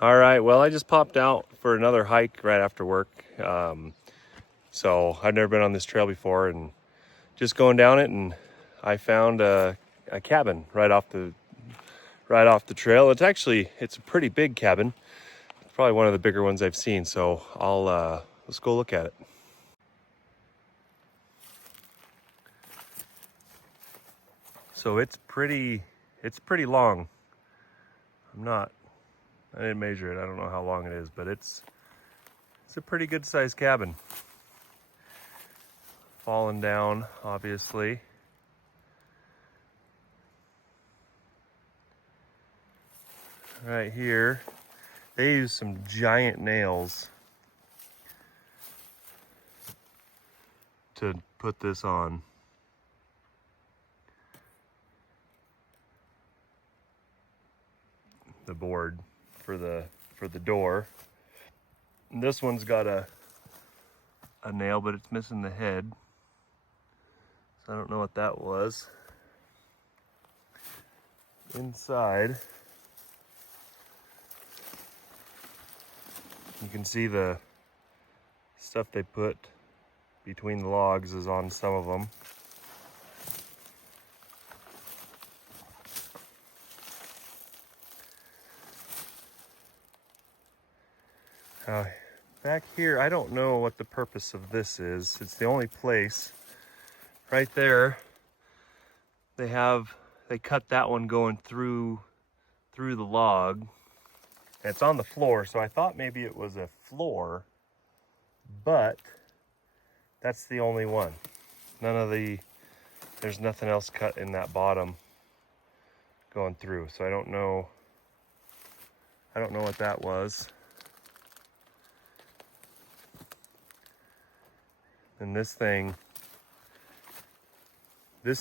All right, well, I just popped out for another hike right after work. So I've never been on this trail before, and just going down it, and I found a cabin right off the trail. It's a pretty big cabin. It's probably one of the bigger ones I've seen. So let's go look at it. So it's pretty long. I didn't measure it. I don't know how long it is, but it's a pretty good sized cabin. Fallen down, obviously. Right here, they use some giant nails to put this on. The board for the door. And this one's got a nail, but it's missing the head. So I don't know what that was. Inside, you can see the stuff they put between the logs is on some of them. Back here, I don't know what the purpose of this is. It's the only place. Right there, they cut that one going through the log. And it's on the floor, so I thought maybe it was a floor, but that's the only one. There's nothing else cut in that bottom going through. So I don't know what that was. And this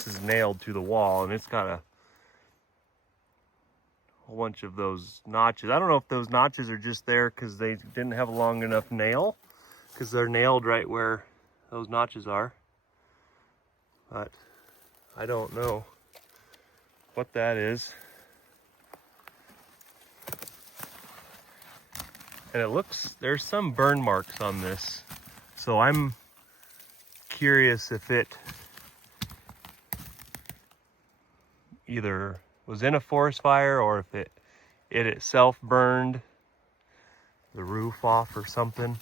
is nailed to the wall, and it's got a whole bunch of those notches. I don't know if those notches are just there because they didn't have a long enough nail, because they're nailed right where those notches are. But I don't know what that is. And there's some burn marks on this. So I'm curious if it either was in a forest fire or if it itself burned the roof off or something.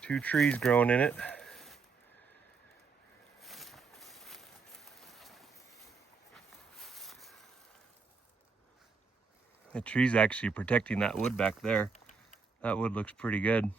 2 trees growing in it. The tree's actually protecting that wood back there. That wood looks pretty good.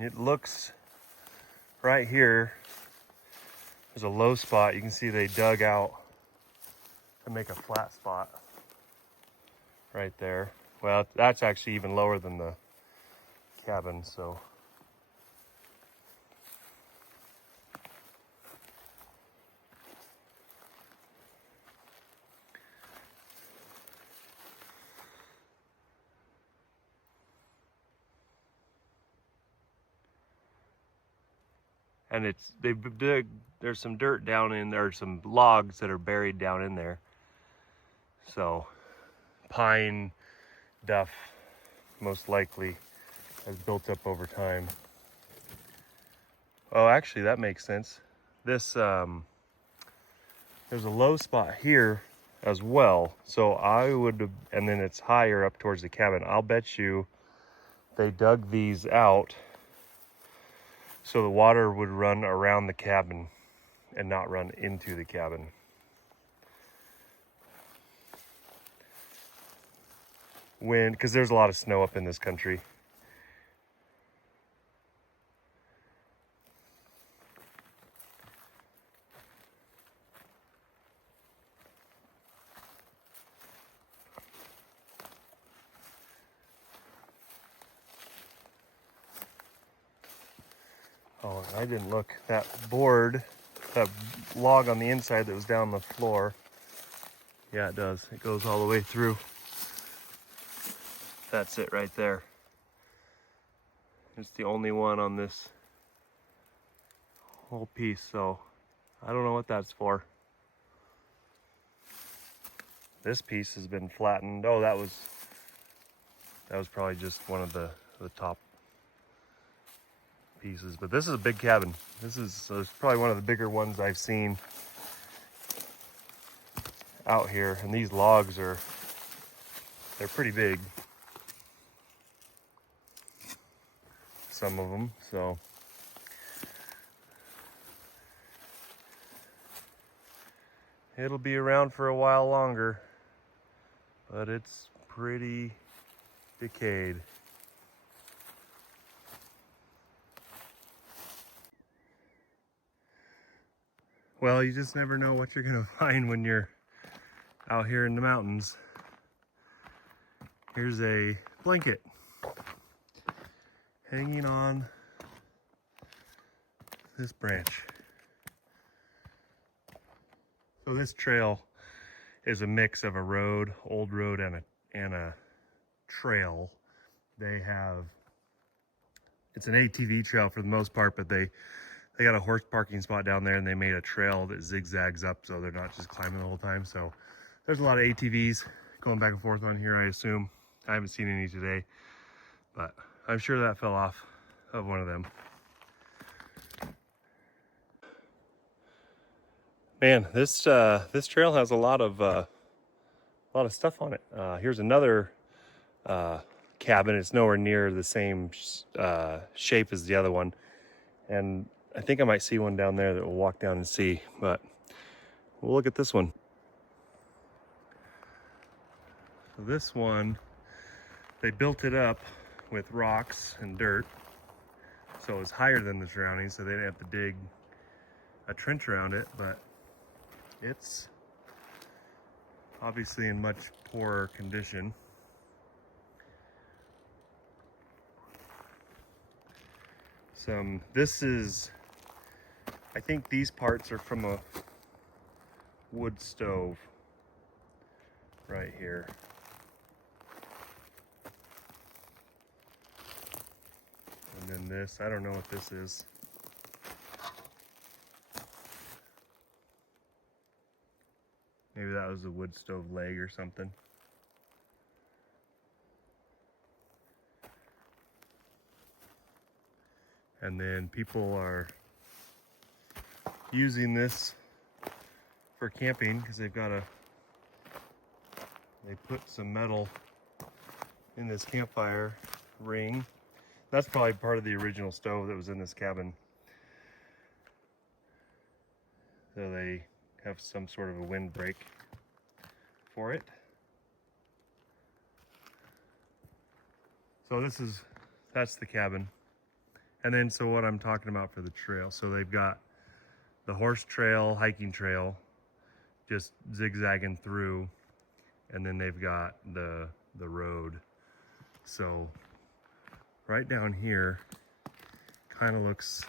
It looks right here, there's a low spot. You can see they dug out to make a flat spot right there. Well, that's actually even lower than the cabin, so. And there's some dirt down in there, some logs that are buried down in there. So pine, duff, most likely has built up over time. Oh, actually that makes sense. This, there's a low spot here as well. So and then it's higher up towards the cabin. I'll bet you they dug these out so the water would run around the cabin and not run into the cabin. Because there's a lot of snow up in this country. Oh, I didn't look. That board, that log on the inside that was down the floor. Yeah, it does. It goes all the way through. That's it right there. It's the only one on this whole piece, so I don't know what that's for. This piece has been flattened. Oh, that was probably just one of the top pieces. But this is a big cabin. This is probably one of the bigger ones I've seen out here. And these logs they're pretty big. Some of them, so. It'll be around for a while longer, but it's pretty decayed. Well, you just never know what you're gonna find when you're out here in the mountains. Here's a blanket hanging on this branch. So this trail is a mix of a road, old road, and a trail. It's an ATV trail for the most part, but they got a horse parking spot down there, and they made a trail that zigzags up so they're not just climbing the whole time. So there's a lot of ATVs going back and forth on here, I assume. I haven't seen any today, but I'm sure that fell off of one of them. Man, this trail has a lot of stuff on it. Here's another cabin. It's nowhere near the same shape as the other one, and I think I might see one down there that we'll walk down and see, but we'll look at this one. So this one, they built it up with rocks and dirt, so it's higher than the surroundings, so they didn't have to dig a trench around it, but it's obviously in much poorer condition. I think these parts are from a wood stove right here. And then this, I don't know what this is. Maybe that was a wood stove leg or something. And then people are using this for camping because they put some metal in this campfire ring. That's probably part of the original stove that was in this cabin. So they have some sort of a windbreak for it. So that's the cabin. And then, so what I'm talking about for the trail. So they've got the horse trail, hiking trail, just zigzagging through, and then they've got the road. So right down here, kind of looks,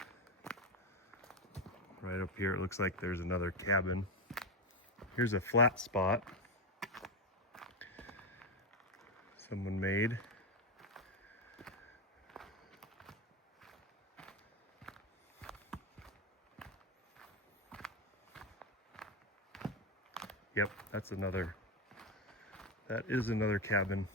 right up here, it looks like there's another cabin. Here's a flat spot someone made. Yep, that is another cabin.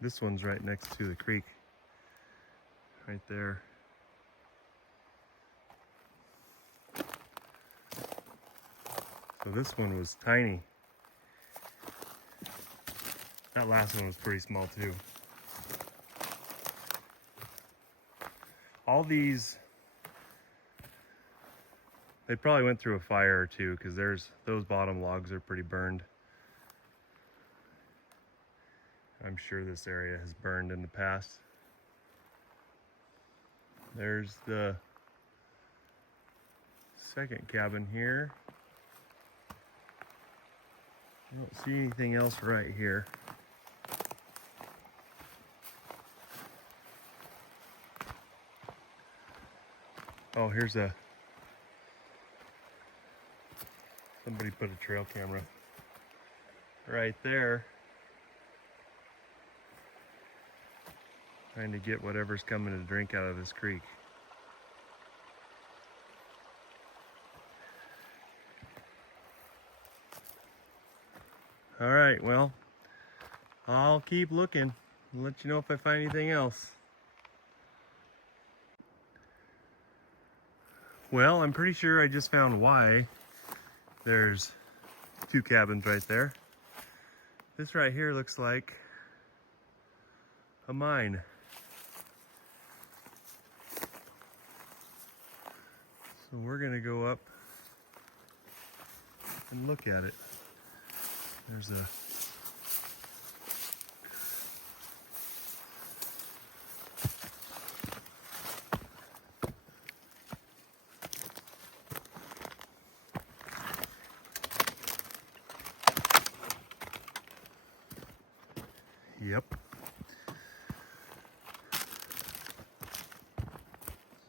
This one's right next to the creek, right there. So this one was tiny. That last one was pretty small too. All these, they probably went through a fire or two, because those bottom logs are pretty burned. I'm sure this area has burned in the past. There's the second cabin here. I don't see anything else right here. Oh, here's somebody put a trail camera right there, trying to get whatever's coming to drink out of this creek. All right, well, I'll keep looking and let you know if I find anything else. Well, I'm pretty sure I just found why there's 2 cabins right there. This right here looks like a mine. So we're gonna go up and look at it. There's a Yep.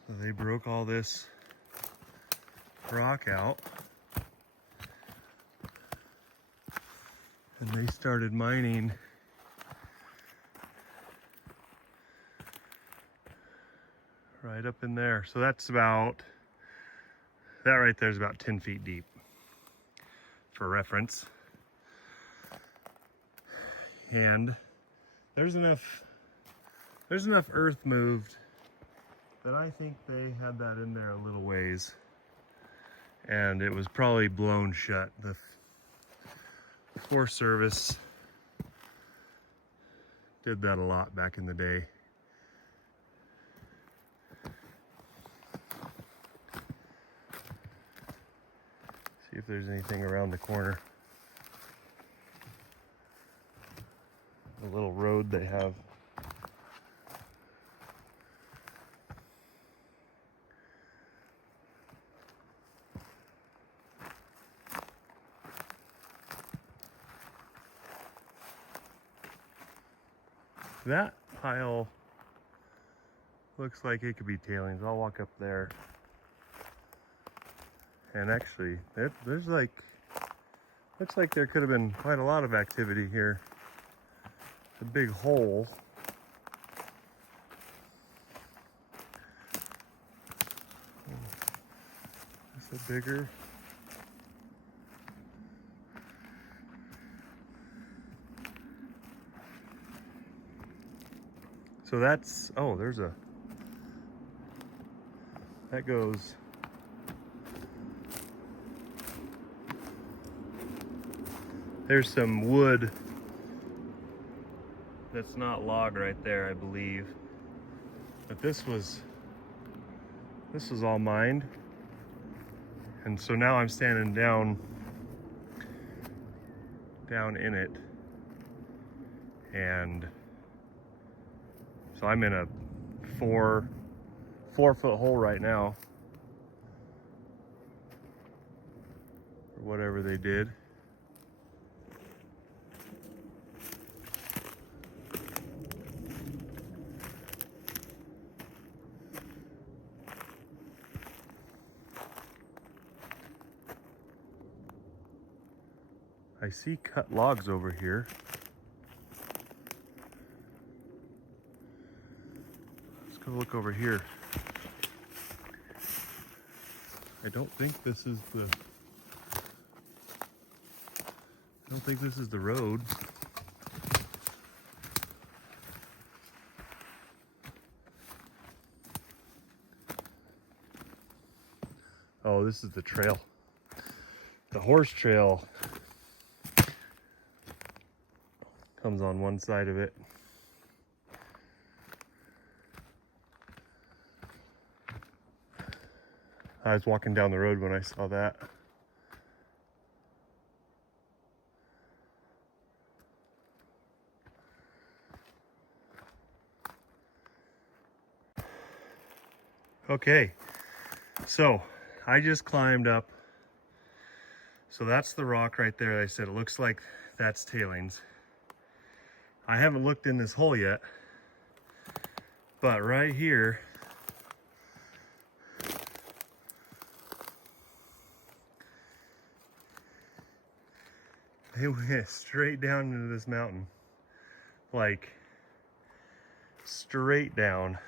So they broke all this rock out and they started mining right up in there. So that's about, that right there is about 10 feet deep for reference. And there's enough earth moved that I think they had that in there a little ways. And it was probably blown shut. The Forest Service did that a lot back in the day. See if there's anything around the corner. The little road they have. That pile looks like it could be tailings. I'll walk up there. And actually, there's like, looks like there could have been quite a lot of activity here. A big hole. It's a bigger. So that's, oh, there's a, that goes, there's some wood that's not log right there, I believe. But this was all mined. And so now I'm standing down in it. And so I'm in a four foot hole right now, or whatever they did. I see cut logs over here. Let's go look over here. I don't think this is the road. Oh, this is the trail. The horse trail comes on one side of it. I was walking down the road when I saw that. Okay, so I just climbed up. So that's the rock right there. I said it looks like that's tailings. I haven't looked in this hole yet, but right here, they went straight down into this mountain. Like, straight down.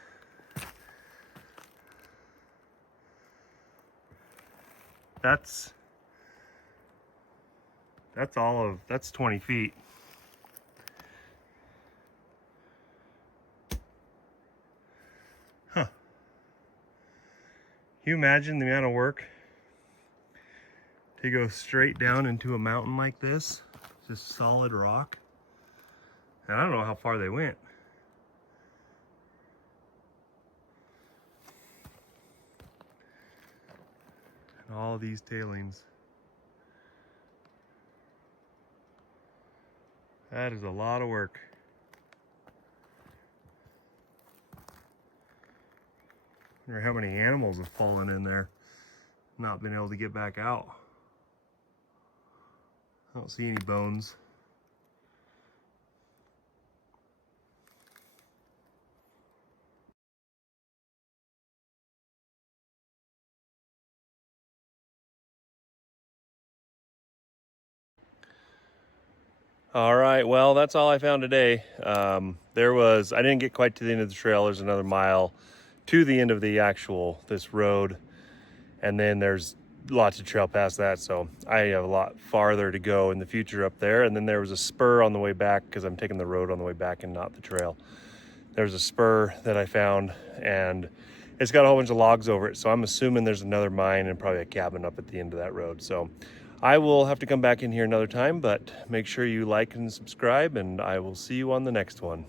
That's 20 feet. Huh. Can you imagine the amount of work to go straight down into a mountain like this? Just solid rock. And I don't know how far they went. And all these tailings. That is a lot of work. I wonder how many animals have fallen in there, not been able to get back out. I don't see any bones. All right, well, that's all I found today. I didn't get quite to the end of the trail. There's another mile to the end of this road. And then there's lots of trail past that. So I have a lot farther to go in the future up there. And then there was a spur on the way back because I'm taking the road on the way back and not the trail. There's a spur that I found and it's got a whole bunch of logs over it. So I'm assuming there's another mine and probably a cabin up at the end of that road. So I will have to come back in here another time, but make sure you like and subscribe, and I will see you on the next one.